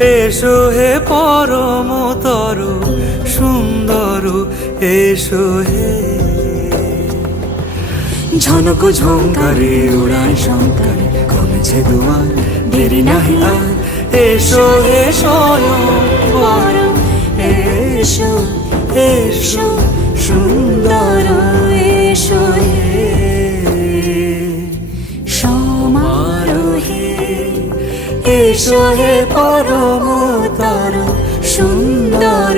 এসো হে পরমতর সুন্দর, এসো হে। ঝনক ঝঙ্কারে উড়ায় শঙ্কারে কমেছে দুয়ার, দেরি নাহি আর। এসো হে স্বয়ং বর, এসো এসো সুন্দর, এসো হে সমারোহে। এসো হে পরমতর সুন্দর,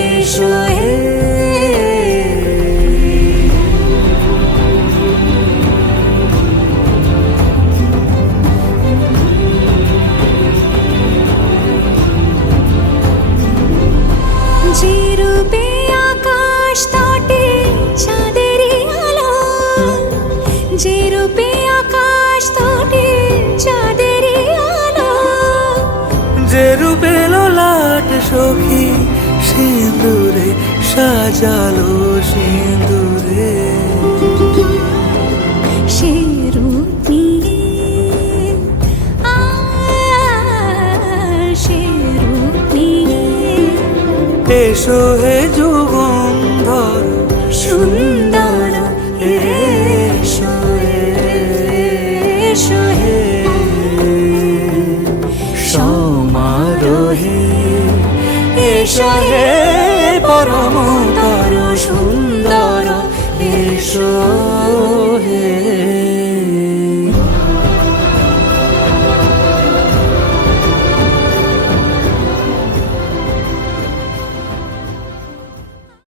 এসো হে। যে রূপে আকাশ তটে চাঁদেরই আলো, যে রূপে আকাশ তটে চাঁদেরই আলো, যে রূপে ললাট সখী সিঁদুরে সাজালো সিঁদুরে। সে রূপ নিয়ে সে রূপ নিয়ে এসো হে যুগন্ধর সুন্দর, এসো এসো হে সমারোহে। এসো হে পরমতর সুন্দর, এসো হে।